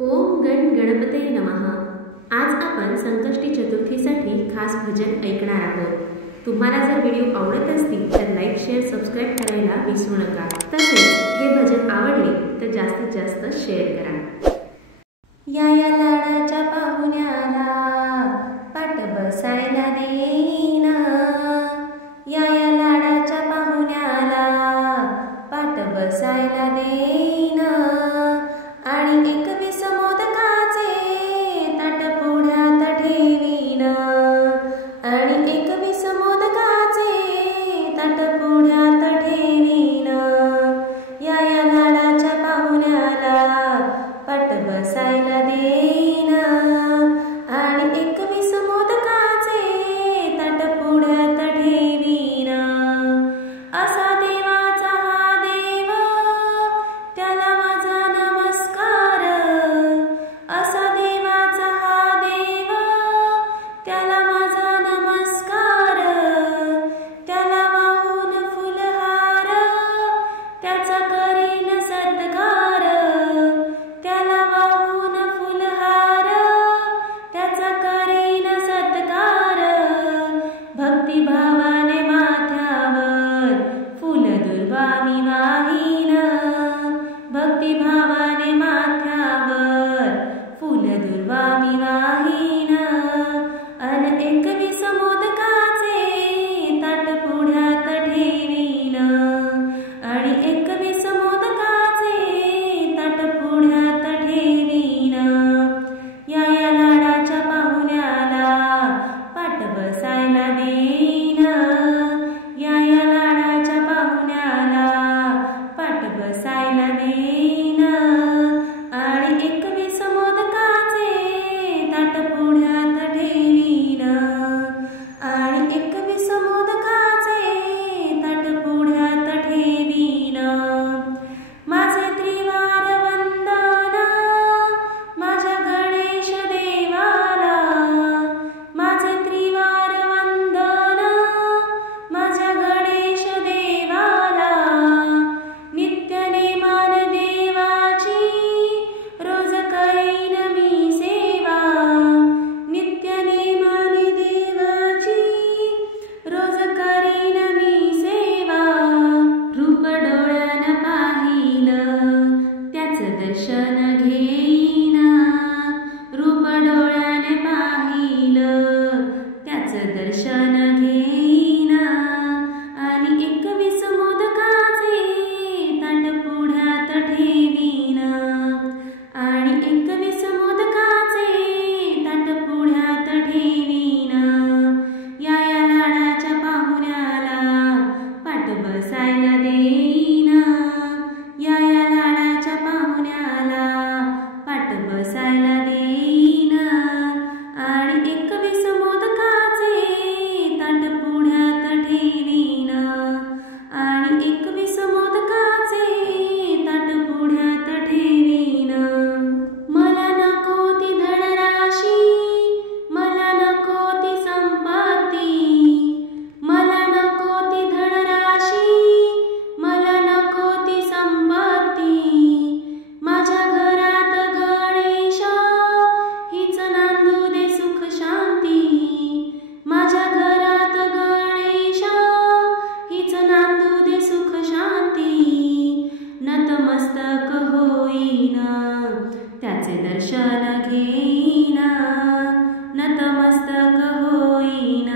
ओम गण गणपतये नमः। आज आपण संकष्टी चतुर्थीसाठी खास भजन ऐकणार आहोत। तुम्हाला जर व्हिडिओ आवडत असतील तर लाईक, शेअर, सबस्क्राइब करायला विसरू नका। तसेच हे भजन आवडले तर जास्तीत जास्त शेअर करा। या लाडाच्या पाहुण्याला पाट बसायला देईना, या लाडाच्या पाहुण्याला पाट बसायला देईना, आणि 21 मोदकाचे ताट पुढ्यात ठेवीन, आणि 21 मोदकाचे ताट पुढ्यात ठेवीन, या लाडाच्या पाहुण्याला पाट बसायला देईन, आणि 21 मोदकाचे ताट पुढ्यात ठेवीन। असा देवाचा हा देव त्याला माझा नमस्कार, असा देवाचा हा देव त्याला माझा नमस्कार, त्याला वाहून फुलहार त्याचा करीन सत्कार, त्याला वाहून फुलहार त्याचा करीन सत्कार, भक्तिभावाने माथ्यावर फुल दुर्वा मी वाहीन, भक्तिभावाने माथ्यावर फुल दुर्वा मी वाहीन, अन 21 मोदकाचे ताट पुढ्यात ठेवीन, आणि 21 मोदकाचे ताट पुढ्यात ठेवीन, या लाडाच्या पाहुण्याला पाट बसायला देईन, या लाडाच्या पाहुण्याला पाट बसायला देईन, आणि 21 मोदकाचे ताट पुढ्यात ठेवीन, आणि 21 मोदकाचे ताट पुढ्यात ठेवीन। माझे त्रिवार वंदन माझ्या गणेश देवाला, माझे त्रिवार वंदन माझ्या गणेश देवाला, नित्य नेमान देवाची रोज करीन मी सेवा, नित्य नेमान देवाची रोज करीन मी सेवा, रूप डोळ्यानं पाहिलं त्याचं दर्शन घेईन, रूप डोळ्याने पाहिलं त्याचं दर्शन घेईन, आणि 21 मोदकाचे ताट पुढ्यात ठेवीन, आणि 21 मोदकाचे ताट पुढ्यात ठेवीन, या लाडाच्या पाहुण्याला पाट बसायला देईन, या लाडाच्या पाहुण्याला पाट बसायला देईन, आणि 21 मोदकाचे ताट पुढ्यात ठेवीन, आणि 21 मोदकाचे ताट पुढ्यात ठेवीन। मला नको ती धनराशी, मला नको ती संपत्ती, मला नको ती धनराशी, मला नको ती संपत्ती, माझ्या घरात गणेश हीच नांदू दे सुख शांती, माझ्या घरात गणेश हीच नांदू दे सुख शांती, नतमस्तक होईन त्याचे दर्शन घेईन, नतमस्तक होईन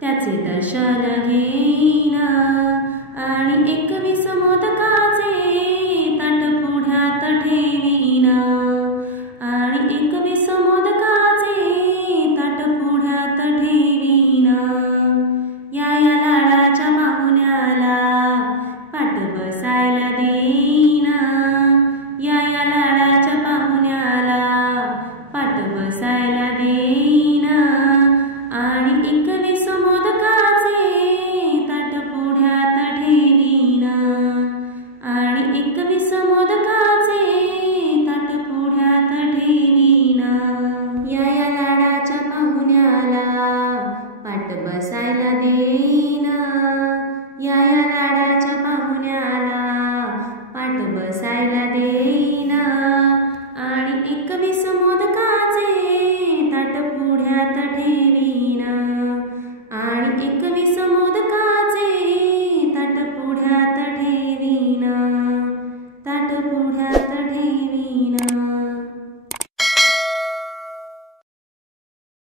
त्याचे दर्शन घेईन, आणि 21 मोदक